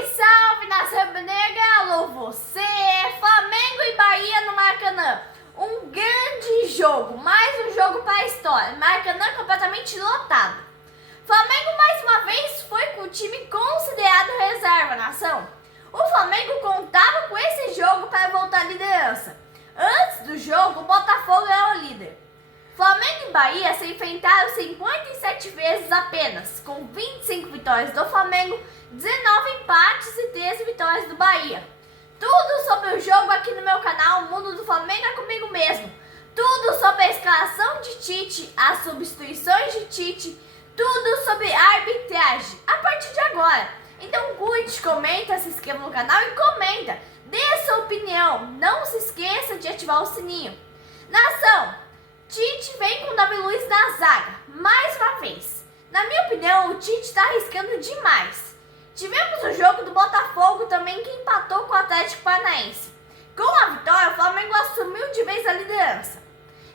Salve, salve, nação negra! Alô, você! Flamengo e Bahia no Maracanã. Um grande jogo, mais um jogo para a história. Maracanã completamente lotado. Flamengo mais uma vez foi com o time considerado reserva, nação. O Flamengo contava com esse jogo para voltar à liderança. Antes do jogo, o Botafogo era o líder. Flamengo e Bahia se enfrentaram 57 vezes apenas, com 25 vitórias do Flamengo, 19 empates e 13 vitórias do Bahia. Tudo sobre o jogo aqui no meu canal, o Mundo do Flamengo é comigo mesmo. Tudo sobre a escalação de Tite, as substituições de Tite, tudo sobre a arbitragem, a partir de agora. Então curte, comenta, se inscreva no canal e comenta. Dê sua opinião, não se esqueça de ativar o sininho. Nação, Tite vem com o Davi Luiz na zaga, mais uma vez. Na minha opinião, o Tite está arriscando demais. Tivemos o jogo do Botafogo também, que empatou com o Atlético Paranaense. Com a vitória, o Flamengo assumiu de vez a liderança.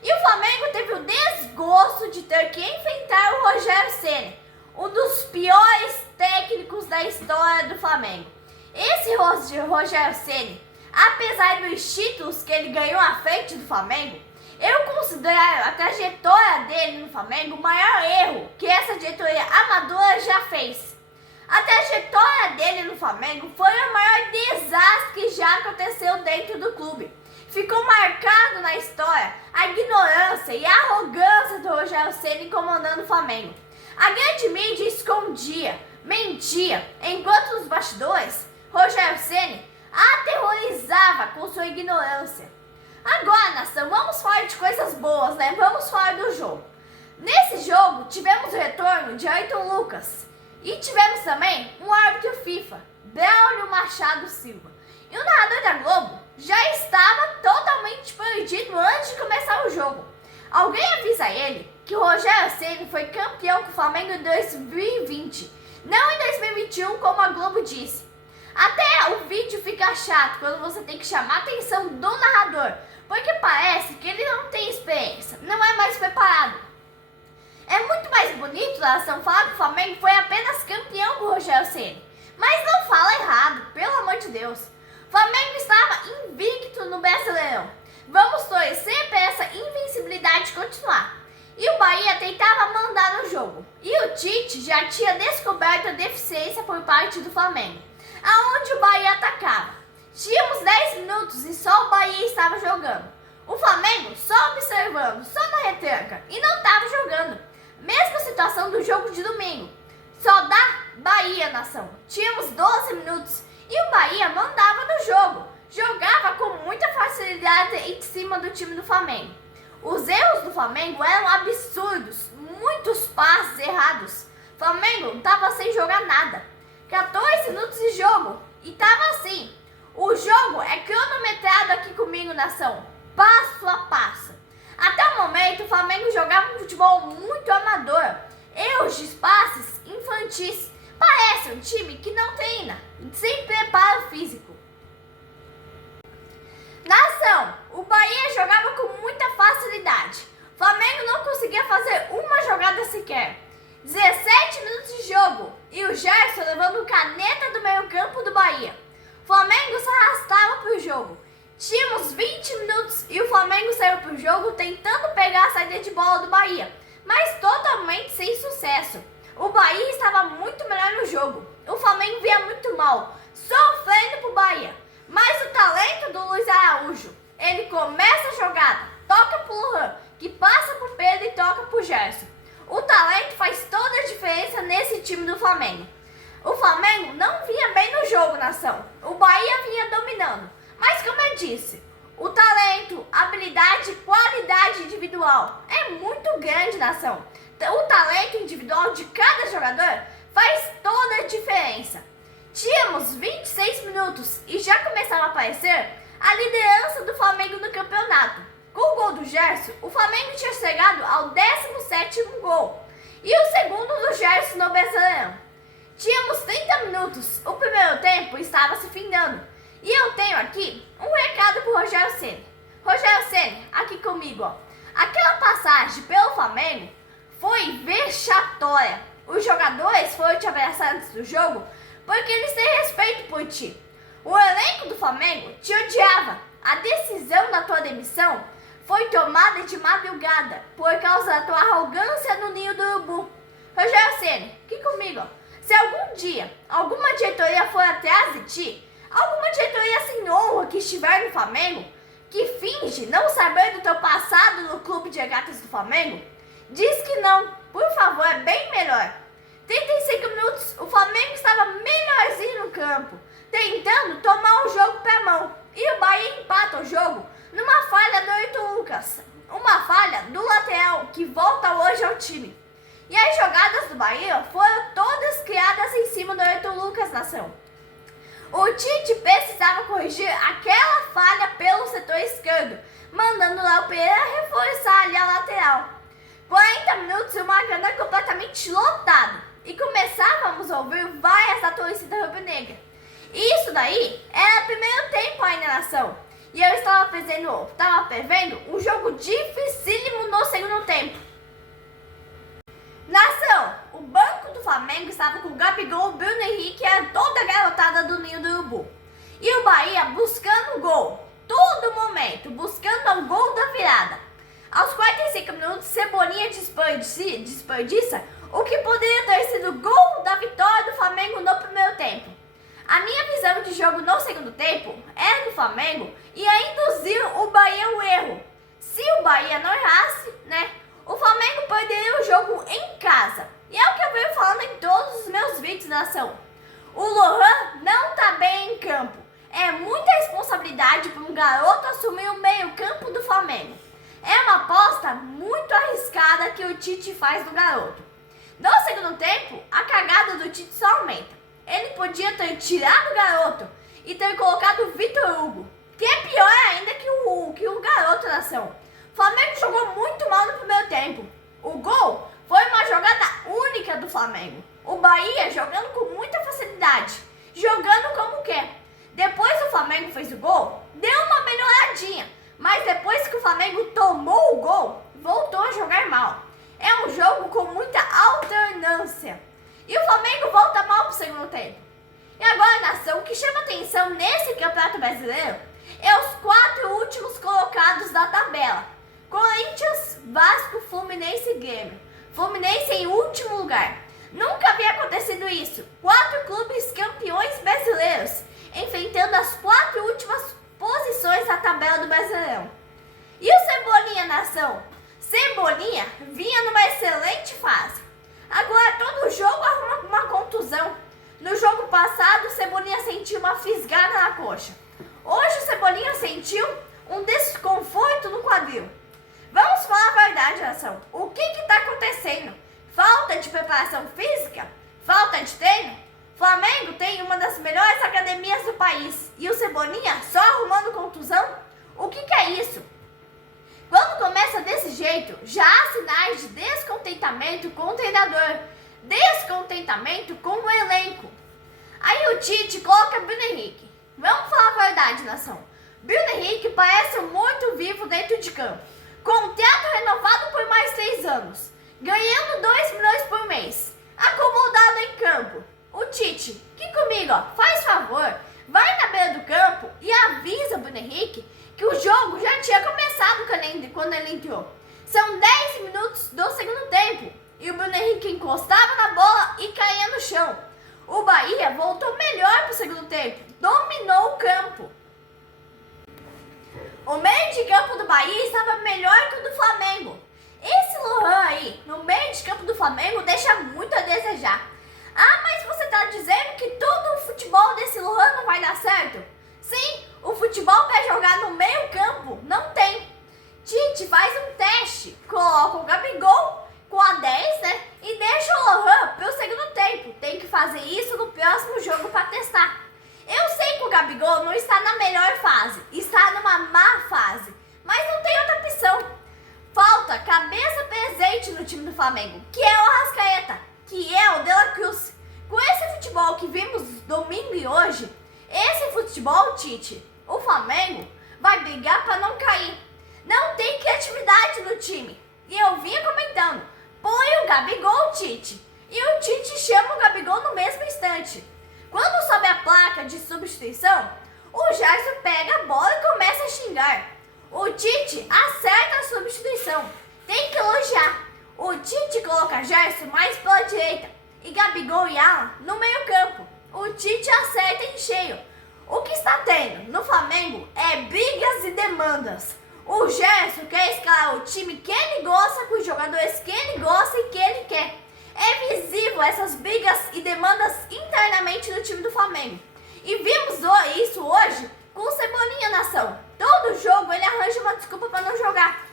E o Flamengo teve o desgosto de ter que enfrentar o Rogério Ceni, um dos piores técnicos da história do Flamengo. Esse Rogério Ceni, apesar dos títulos que ele ganhou à frente do Flamengo, eu considero a trajetória dele no Flamengo o maior erro que essa diretoria amadora já fez. A trajetória dele no Flamengo foi o maior desastre que já aconteceu dentro do clube. Ficou marcado na história a ignorância e a arrogância do Rogério Ceni comandando o Flamengo. A grande mídia escondia, mentia, enquanto nos bastidores, Rogério Ceni aterrorizava com sua ignorância. Agora, nação, vamos falar de coisas boas, né? Vamos falar do jogo. Nesse jogo, tivemos o retorno de Ayrton Lucas. E tivemos também um árbitro FIFA, Braulio Machado Silva. E o narrador da Globo já estava totalmente perdido antes de começar o jogo. Alguém avisa ele que o Rogério Ceni foi campeão com o Flamengo em 2020, não em 2021, como a Globo disse. Até o vídeo fica chato quando você tem que chamar a atenção do narrador, porque parece que ele não tem experiência, não é mais preparado. É muito mais bonito a nação falar que o Flamengo foi apenas campeão com o Rogério Ceni. Mas não fala errado, pelo amor de Deus. O Flamengo estava invicto no Brasileirão. Vamos torcer para essa invencibilidade continuar. E o Bahia tentava mandar no jogo. E o Tite já tinha descoberto a deficiência por parte do Flamengo, aonde o Bahia atacava. Tínhamos 10 minutos e só o Bahia estava jogando. O Flamengo só observando, só na retranca, e não estava jogando. Mesma situação do jogo de domingo. Só da Bahia, nação. Tínhamos 12 minutos e o Bahia mandava no jogo. Jogava com muita facilidade em cima do time do Flamengo. Os erros do Flamengo eram absurdos, muitos passes errados. O Flamengo não estava sem jogar nada. 14 minutos de jogo e estava assim. O jogo é cronometrado aqui comigo, nação, passo a passo. Até o momento, o Flamengo jogava um futebol muito amador. Erros de passes infantis. Parece um time que não treina, sem preparo físico. Nação, o Bahia jogava com muita facilidade. O Flamengo não conseguia fazer uma jogada sequer. 17 minutos de jogo e o Gerson levando caneta do meio campo do Bahia. O Flamengo se arrastava para o jogo. Tínhamos 20 minutos e o Flamengo saiu para o jogo tentando pegar a saída de bola do Bahia, mas totalmente sem sucesso. O Bahia estava muito melhor no jogo. O Flamengo via muito mal, sofrendo para o Bahia. Mas o talento do Luiz Araújo, ele começa a jogada, toca para o Luan, que passa para o Pedro e toca para o Gerson. O talento faz toda a diferença nesse time do Flamengo. O Flamengo não vinha bem no jogo, nação. O Bahia vinha dominando. Mas como eu disse, o talento, habilidade e qualidade individual é muito grande, nação. O talento individual de cada jogador faz toda a diferença. Tínhamos 26 minutos e já começava a aparecer a liderança do Flamengo no campeonato. Com o gol do Gerson, o Flamengo tinha chegado ao 17º gol e o segundo do Gerson no Brasileirão. Tínhamos 30 minutos, o primeiro tempo estava se findando. E eu tenho aqui um recado pro Rogério Ceni. Rogério Ceni, aqui comigo, ó. Aquela passagem pelo Flamengo foi vexatória. Os jogadores foram te abraçar antes do jogo porque eles têm respeito por ti. O elenco do Flamengo te odiava. A decisão da tua demissão foi tomada de madrugada por causa da tua arrogância no ninho do urubu. Rogério Ceni, aqui comigo, ó. Se algum dia alguma diretoria for atrás de ti, alguma diretoria sem honra que estiver no Flamengo, que finge não saber do teu passado no clube de regatas do Flamengo, diz que não, por favor, é bem melhor. 35 minutos, o Flamengo estava melhorzinho no campo, tentando tomar o jogo pé mão. E o Bahia empata o jogo numa falha do Ayrton Lucas, uma falha do lateral que volta hoje ao time. E as jogadas do Bahia foram todas criadas em cima do Ayrton Lucas, nação. O Tite precisava corrigir aquela falha pelo setor esquerdo, mandando o Léo Pereira reforçar ali a lateral. 40 minutos e o Maracanã completamente lotado. E começávamos a ouvir vaias da torcida rubro-negra. Isso daí era primeiro tempo ainda, nação. E eu estava prevendo um jogo dificílimo no segundo tempo. Nação, o banco do Flamengo estava com o Gabigol, o Bruno Henrique e toda a garotada do ninho do urubu. E o Bahia buscando o gol, todo momento, buscando o gol da virada. Aos 45 minutos, Cebolinha desperdiça o que poderia ter sido o gol da vitória do Flamengo no primeiro tempo. A minha visão de jogo no segundo tempo era do Flamengo e ia induzir o Bahia ao erro. Se o Bahia não errasse, o Flamengo perderia o jogo em casa. E é o que eu venho falando em todos os meus vídeos, nação. O Lohan não tá bem em campo. É muita responsabilidade para um garoto assumir o meio-campo do Flamengo. É uma aposta muito arriscada que o Tite faz do garoto. No segundo tempo, a cagada do Tite só aumenta. Ele podia ter tirado o garoto e ter colocado o Vitor Hugo, que é pior ainda que o garoto, nação. O Flamengo jogou muito mal no primeiro tempo. O gol foi uma jogada única do Flamengo. O Bahia jogando com muita facilidade, jogando como quer. Depois o Flamengo fez o gol, deu uma melhoradinha, mas depois que o Flamengo tomou o gol, voltou a jogar mal. É um jogo com muita alternância. E o Flamengo volta mal pro segundo tempo. E agora, nação, o que chama atenção nesse Campeonato Brasileiro é os 4 últimos colocados da tabela. Corinthians, Vasco, Fluminense e Grêmio. Fluminense em último lugar. Nunca havia acontecido isso. 4 clubes campeões brasileiros, enfrentando as 4 últimas posições da tabela do Brasileirão. E o Cebolinha, nação? Cebolinha vinha numa excelente fase. Agora todo jogo arruma uma contusão. No jogo passado, o Cebolinha sentiu uma fisgada na coxa. Hoje o Cebolinha sentiu um desconforto no quadril. Vamos falar a verdade, nação. O que está acontecendo? Falta de preparação física? Falta de treino? Flamengo tem uma das melhores academias do país e o Cebolinha só arrumando contusão? O que é isso? Quando começa desse jeito, já há sinais de descontentamento com o treinador, descontentamento com o elenco. Aí o Tite coloca Bruno Henrique. Vamos falar a verdade, nação. Bruno Henrique parece um morto-vivo dentro de campo. Contrato renovado por mais 3 anos, ganhando 2 milhões por mês, acomodado em campo. O Tite, aqui comigo, faz favor, vai na beira do campo e avisa Bruno Henrique que o jogo já tinha começado quando ele entrou. São 10 minutos do segundo tempo e o Bruno Henrique encostava na bola e caía no chão. O Bahia voltou melhor para o segundo tempo, dominou o campo. O meio de campo do Bahia estava melhor que o do Flamengo. Esse Lohan aí, no meio de campo do Flamengo, deixa muito a desejar. Ah, mas você está dizendo que todo o futebol desse Lohan não vai dar certo? Sim, o futebol para jogar no meio campo não tem. Tite faz um teste, coloca o Gabigol com a 10, e deixa o Lohan para o segundo tempo. Tem que fazer isso no próximo jogo para testar. Eu sei que o Gabigol não está na melhor fase, está numa má fase, mas não tem outra opção. Falta cabeça presente no time do Flamengo, que é o Arrascaeta, que é o De La Cruz. Com esse futebol que vimos domingo e hoje, esse futebol, Tite, o Flamengo vai brigar para não cair. Não tem criatividade no time. E eu vinha comentando, põe o Gabigol, Tite. E o Tite chama o Gabigol no mesmo instante. Quando sobe a placa de substituição, o Gerson pega a bola e começa a xingar. O Tite acerta a substituição. Tem que elogiar. O Tite coloca Gerson mais pela direita e Gabigol e Alan no meio campo. O Tite acerta em cheio. O que está tendo no Flamengo é brigas e demandas. O Gerson quer escalar o time que ele gosta, com os jogadores que ele gosta e que ele quer. É visível essas brigas e demandas internamente no time do Flamengo. E vimos isso hoje com o Cebolinha na ação. Todo jogo ele arranja uma desculpa para não jogar.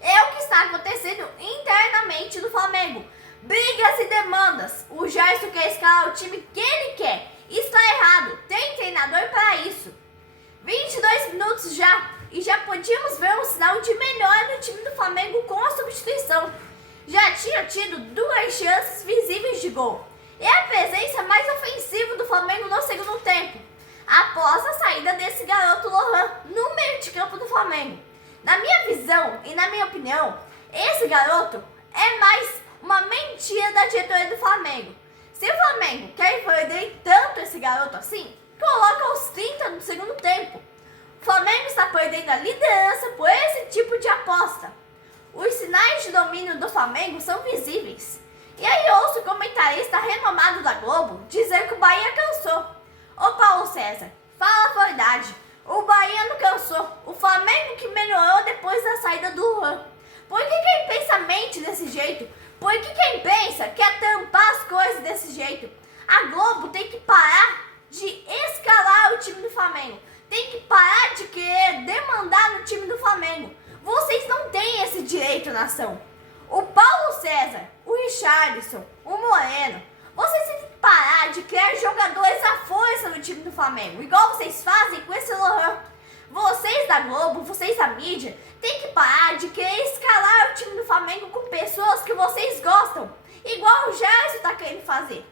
É o que está acontecendo internamente no Flamengo. Brigas e demandas. O Gerson quer escalar o time que ele quer. Está errado. Tem treinador para isso. 22 minutos já. E já podíamos ver um sinal de melhora no time do Flamengo com a substituição. Já tinha tido 2 chances visíveis de gol. É a presença mais ofensiva do Flamengo no segundo tempo, após a saída desse garoto Lohan no meio de campo do Flamengo. Na minha visão e na minha opinião, esse garoto é mais uma mentira da diretoria do Flamengo. Se o Flamengo quer perder tanto esse garoto assim, coloca aos 30 do segundo tempo. O Flamengo está perdendo a liderança por esse tipo de aposta. Os sinais de domínio do Flamengo são visíveis. E aí ouço o comentarista renomado da Globo dizer que o Bahia cansou. Ô Paulo César, fala a verdade. O Bahia não cansou. O Flamengo que melhorou depois da saída do Luan. Por que quem pensa mente desse jeito? Por que quem pensa quer tampar as coisas desse jeito? A Globo tem que parar de escalar o time do Flamengo. Tem que parar de querer demandar no time do Flamengo. Vocês não têm esse direito, nação. O Paulo César, o Richarlison, o Moreno, vocês têm que parar de criar jogadores à força no time do Flamengo, igual vocês fazem com esse Lohan. Vocês da Globo, vocês da mídia, têm que parar de querer escalar o time do Flamengo com pessoas que vocês gostam, igual o Gerson está querendo fazer.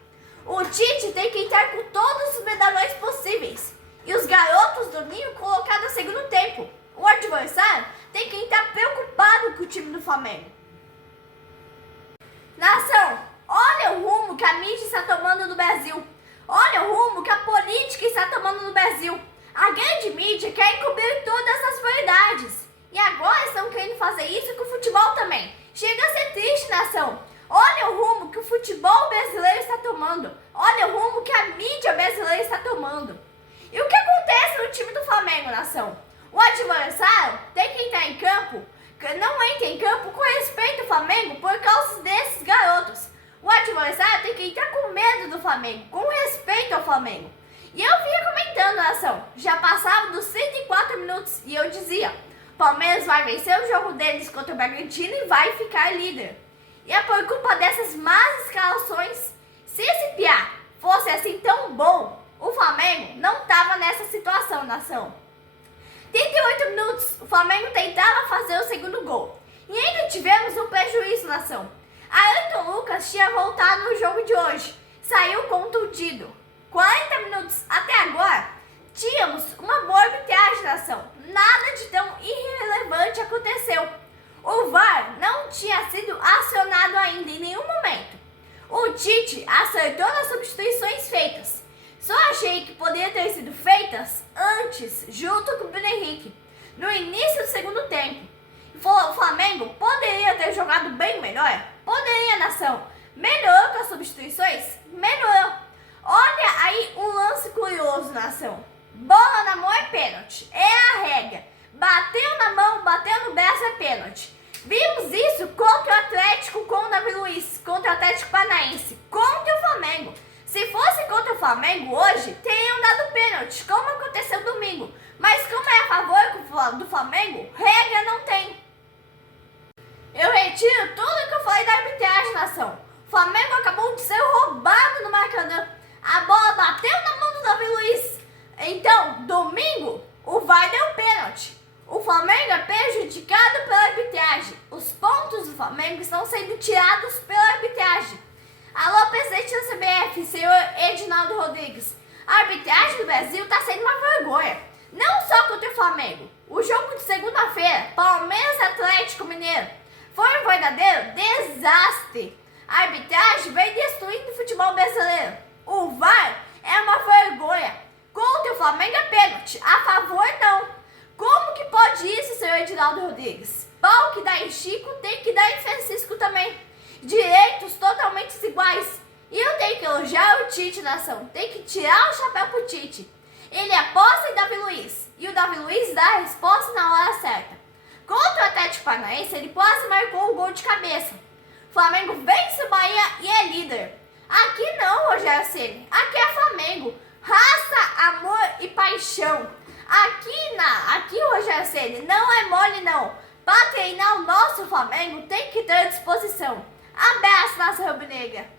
O Tite tem que entrar com todos os medalhões possíveis e os garotos do Ninho colocar no segundo tempo. O adversário tem que estar preocupado com o time do Flamengo. Nação, olha o rumo que a mídia está tomando no Brasil. Olha o rumo que a política está tomando no Brasil. A grande mídia quer encobrir todas as verdades. E agora estão querendo fazer isso com o futebol também. Chega a ser triste, nação. Olha o rumo que o futebol brasileiro está tomando. Olha o rumo que a mídia brasileira está tomando. E o que acontece no time do Flamengo, nação? O adversário tem que entrar em campo, não entra em campo com respeito ao Flamengo por causa desses garotos. O adversário tem que entrar com medo do Flamengo, com respeito ao Flamengo. E eu vinha comentando, nação, já passava dos 104 minutos e eu dizia, Palmeiras vai vencer o jogo deles contra o Bragantino e vai ficar líder. E é por culpa dessas más escalações. Se esse Piá fosse assim tão bom, o Flamengo não estava nessa situação, nação. 38 minutos, o Flamengo tentava fazer o segundo gol. E ainda tivemos um prejuízo, nação. Ayrton Lucas tinha voltado no jogo de hoje. Saiu contundido. 40 minutos até agora, tínhamos uma boa arbitragem, nação. Nada de tão irrelevante aconteceu. O VAR não tinha sido acionado ainda em nenhum momento. O Tite acertou nas substituições feitas. Só achei que poderiam ter sido feitas antes, junto com o Bruno Henrique, no início do segundo tempo. O Flamengo poderia ter jogado bem melhor? Poderia, nação. Melhorou com as substituições? Melhorou. Olha aí um lance curioso, nação. Bola na mão é pênalti. É a regra. Bateu na mão, bateu no braço é pênalti. Vimos isso contra o Atlético com o Davi Luiz, contra o Atlético Paranaense, contra o Flamengo. Se fosse contra o Flamengo hoje, teriam dado pênalti, como aconteceu domingo. Mas como é a favor do Flamengo, regra não tem. Eu retiro tudo que eu falei da arbitragem, nação. O Flamengo acabou de ser roubado no Maracanã. A bola bateu na mão do Davi Luiz. Então, domingo, o VAR deu pênalti. O Flamengo é prejudicado pela arbitragem. Os pontos do Flamengo estão sendo tirados pela arbitragem. Alô, presidente da CBF, senhor Edinaldo Rodrigues. A arbitragem do Brasil está sendo uma vergonha. Não só contra o Flamengo. O jogo de segunda-feira, Palmeiras e Atlético Mineiro, foi um verdadeiro desastre. A arbitragem vem destruindo o futebol brasileiro. O VAR É uma vergonha. Contra o Flamengo é pênalti, a favor não. Como que pode isso, senhor Edinaldo Rodrigues? Pau que dá em Chico tem que dar em Francisco também. Direitos totalmente iguais. E eu tenho que elogiar o Tite, nação. Tem que tirar o chapéu pro Tite. Ele aposta em Davi Luiz. E o Davi Luiz dá a resposta na hora certa. Contra o Atlético Paranaense, ele quase marcou um gol de cabeça. O Flamengo vence o Bahia e é líder. Aqui não, Rogério Ceni. Aqui é Flamengo. Raça, amor e paixão. Aqui, Rogério Ceni, não é mole não. Para treinar o nosso Flamengo tem que ter disposição. Abraço, nação rubro-negra.